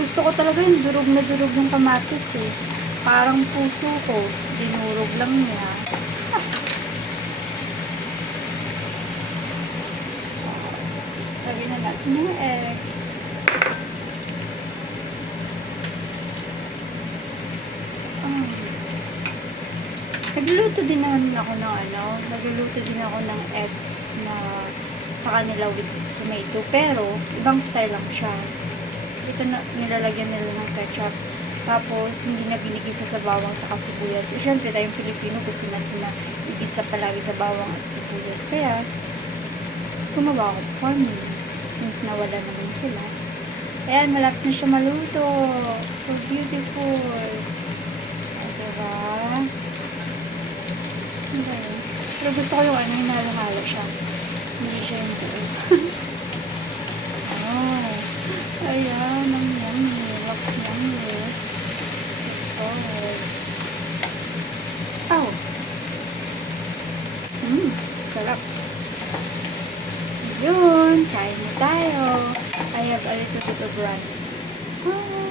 Gusto ko talaga yung durog na durog yung kamatis eh. Parang puso ko. Dinurog lang niya. Lagyan na natin yung eggs. Nagluluto din naman ako ng nagluluto din ako ng eggs na sa kanila with tomato. Pero, ibang style lang siya. Ito na, nilalagyan nila ng ketchup. Tapos, hindi na binigisa sa bawang sa sibuyas. Eh, syempre, tayong Pilipino, gusto natin na igisa palagi sa bawang at sibuyas. Kaya, gumawa ako kami. Since nawala naman sila. Ayan, malapit na siya maluto. So beautiful. Ay, diba? Okay. Pero gusto ko yung hinalo-halo siya. Hindi siya yung buo. Oh. Ayan, ang yummy. Looks yummy. Yes. Oh. Sarap. Yun. Kain na tayo. I have a little bit of rice. Oh.